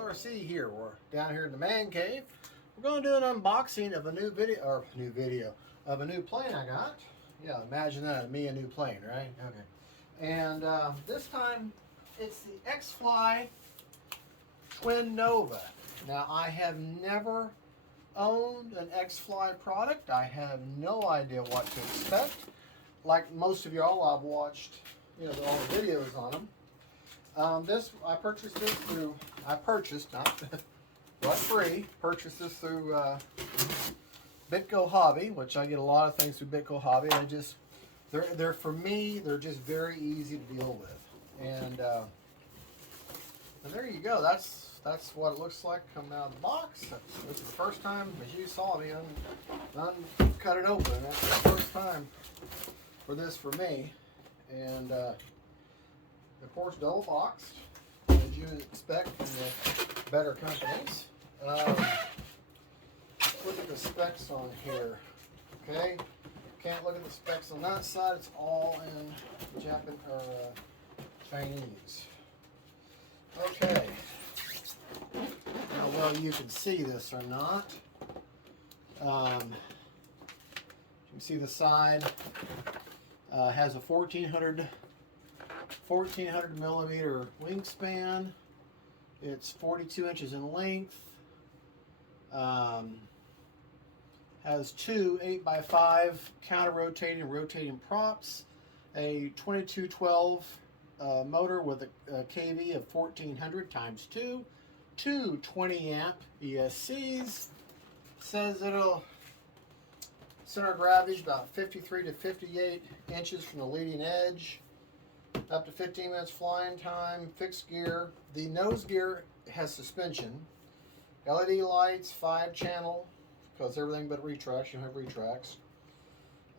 SRC here. We're down here in the man cave. We're going to do an unboxing of a new video of a new plane I got. Yeah, imagine that, me a new plane, right? Okay. And this time it's the X-Fly Twin Nova. Now I have never owned an X-Fly product. I have no idea what to expect. Like most of y'all, I've watched, you know, all the videos on them. I purchased this through, not but free, purchased this through Bitco Hobby, which I get a lot of things through Bitco Hobby. They're for me, they're just very easy to deal with. And there you go. That's what it looks like coming out of the box. This is the first time, as you saw me, cut it open. That's the first time for this for me. And of course, double boxed, as you would expect from the better companies. Look at the specs on here. Okay, can't look at the specs on that side. It's all in Japanese or Chinese. Okay. Now, well, you can see this or not. You can see the side has a 1400 millimeter wingspan. It's 42 inches in length. Has two 8x5 counter-rotating and rotating props. A 2212 motor with a kV of 1400 times 2. Two 20 amp ESCs. Says it'll center of gravity is about 53 to 58 inches from the leading edge. Up to 15 minutes flying time, fixed gear. The nose gear has suspension. LED lights, 5-channel, because everything but retracts, you don't have retracts.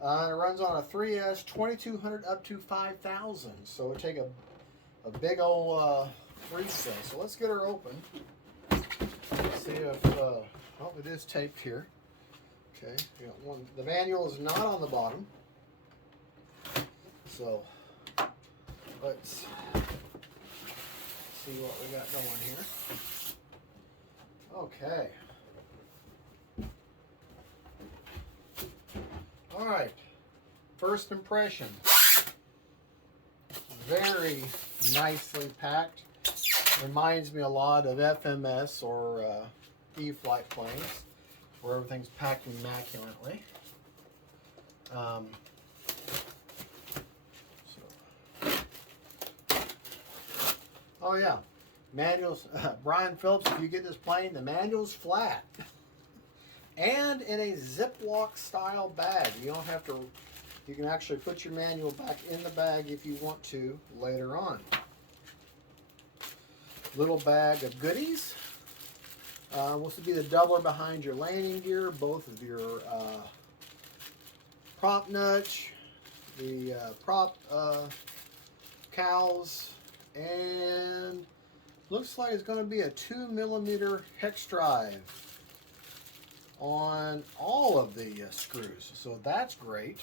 It runs on a 3S 2200 up to 5000. So it would take a big old reset. So let's get her open. See if, oh, it is taped here. Okay, we got one. The manual is not on the bottom. So let's see what we got going here. Okay. All right. First impression. Very nicely packed. Reminds me a lot of FMS or E-flight planes, where everything's packed immaculately. Oh yeah, manuals. Brian Phillips, if you get this plane, the manual's flat. And in a Ziploc style bag. You don't have to, you can actually put your manual back in the bag if you want to later on. Little bag of goodies. This will be the doubler behind your landing gear, both of your prop nuts, the prop cowls, and looks like it's going to be a 2mm hex drive on all of the screws, so that's great.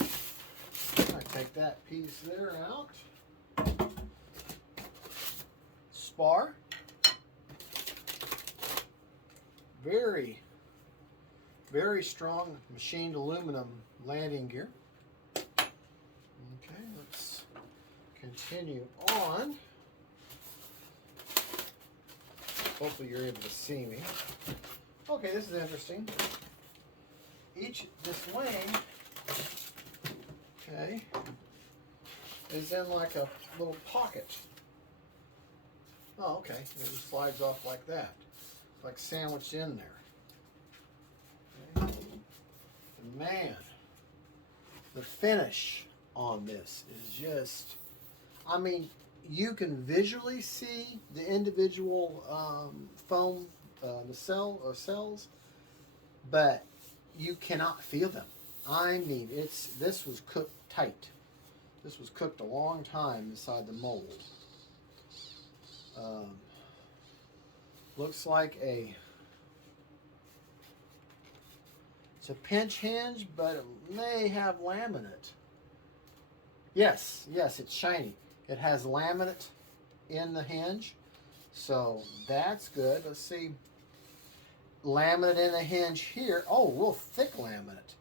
I take that piece there out. Spar. Very, very strong machined aluminum landing gear. Okay, let's continue on. Hopefully you're able to see me. Okay, this is interesting. This wing, okay, is in like a little pocket. Oh, okay, it just slides off like that. Like sandwiched in there. Okay. And man, the finish on this is just, I mean, you can visually see the individual foam, the cells, but you cannot feel them. I mean, this was cooked tight. This was cooked a long time inside the mold. Looks like it's a pinch hinge, but it may have laminate. Yes, it's shiny. It has laminate in the hinge. So that's good. Let's see. Laminate in a hinge here. Oh, real thick laminate.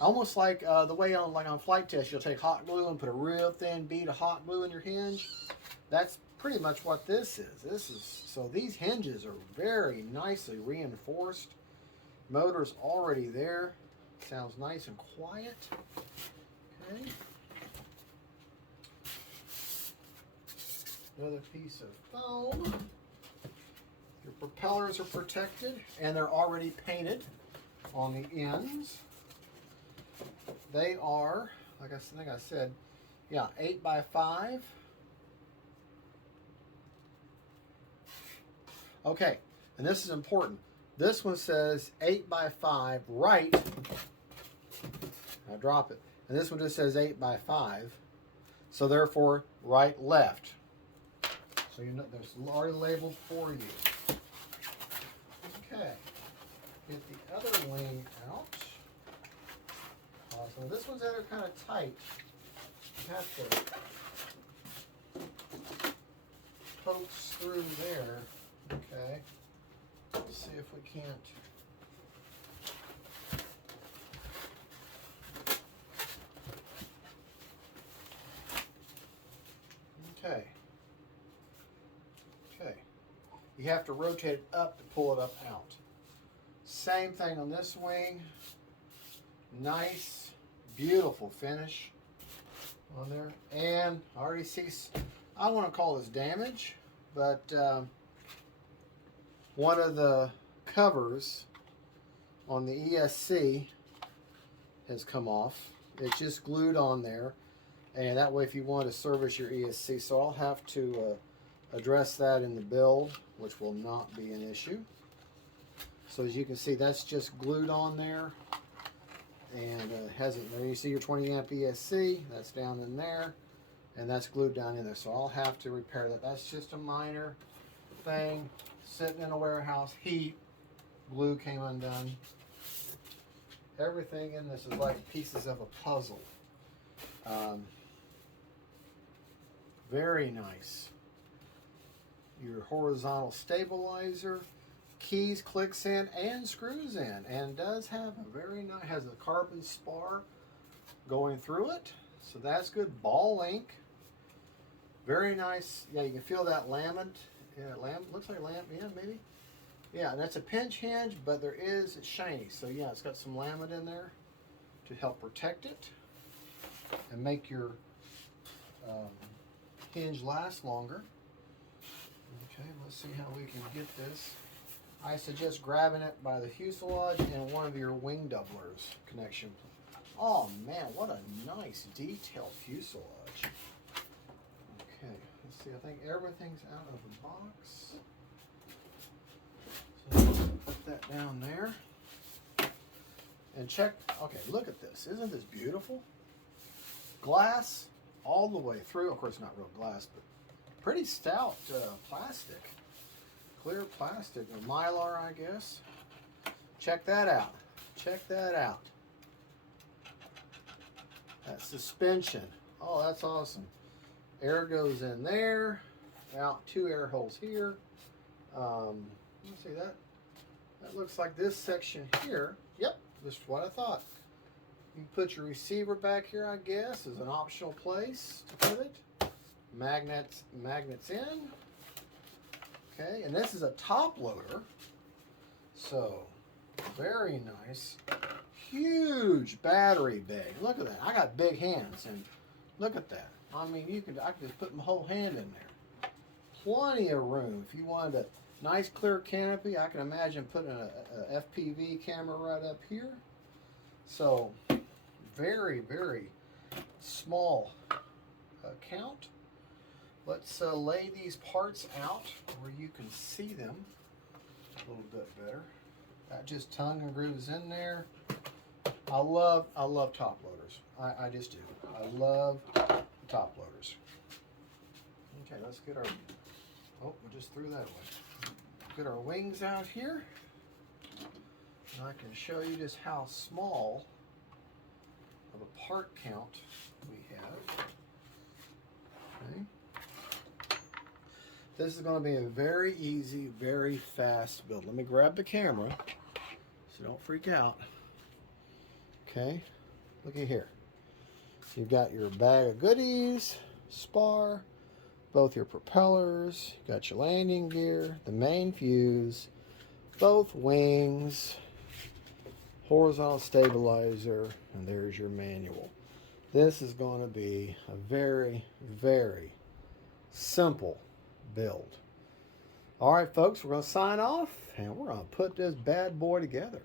Almost like the way on flight test, you'll take hot glue and put a real thin bead of hot glue in your hinge. That's pretty much what this is. So these hinges are very nicely reinforced. Motor's already there. Sounds nice and quiet. Okay. Another piece of foam. Your propellers are protected and they're already painted on the ends. They are, like I think I said, yeah, 8 by 5. Okay, and this is important. This one says 8 by 5 right. Now drop it. And this one just says 8 by 5. So therefore, right, left. So you know there's already labeled for you. Okay. Get the other wing out. So this one's kind of tight. You have to poke through there. Okay. Let's see if we can't. Okay. Okay. You have to rotate it up to pull it up out. Same thing on this wing. Nice, beautiful finish on there. And I already see, I want to call this damage, but one of the covers on the ESC has come off. It's just glued on there, and that way if you want to service your ESC, so I'll have to address that in the build, which will not be an issue. So as you can see, that's just glued on there, and hasn't, there you see your 20 amp ESC, that's down in there, and that's glued down in there, so I'll have to repair that. That's just a minor thing, sitting in a warehouse, heat, glue came undone. Everything in this is like pieces of a puzzle. Very nice. Your horizontal stabilizer, keys, clicks in and screws in, and does have a very nice, has a carbon spar going through it, so that's good. Ball link, very nice. Yeah, you can feel that laminate. Yeah, looks like yeah, maybe. Yeah, and that's a pinch hinge, but it's shiny, so yeah, it's got some laminate in there to help protect it and make your hinge last longer. Okay, let's see how we can get this. I suggest grabbing it by the fuselage and one of your wing doublers connection. Oh man, what a nice detailed fuselage. Okay, let's see, I think everything's out of the box. So put that down there. And check, okay, look at this. Isn't this beautiful? Glass all the way through. Of course, not real glass, but pretty stout plastic. Clear plastic, or Mylar, I guess. Check that out. Check that out. That suspension. Oh, that's awesome. Air goes in there. Out 2 air holes here. Let's see that. That looks like this section here. Yep, just what I thought. You can put your receiver back here, I guess, as an optional place to put it. Magnets in. Okay, and this is a top loader, so very nice. Huge battery bay. Look at that. I got big hands, and look at that. I mean, I could just put my whole hand in there. Plenty of room. If you wanted a nice clear canopy, I can imagine putting a FPV camera right up here. So very, very small count. Let's lay these parts out where you can see them a little bit better. That just tongue and grooves in there. I love top loaders. I just do. I love top loaders. Okay, let's get our, oh, we just threw that away. Get our wings out here. And I can show you just how small of a part count we have. Okay. This is going to be a very easy, very fast build. Let me grab the camera so don't freak out. Okay, looky here. So you've got your bag of goodies, spar, both your propellers, you got your landing gear, the main fuse, both wings, horizontal stabilizer, and there's your manual. This is going to be a very, very simple build. All right, folks, we're going to sign off, and we're going to put this bad boy together.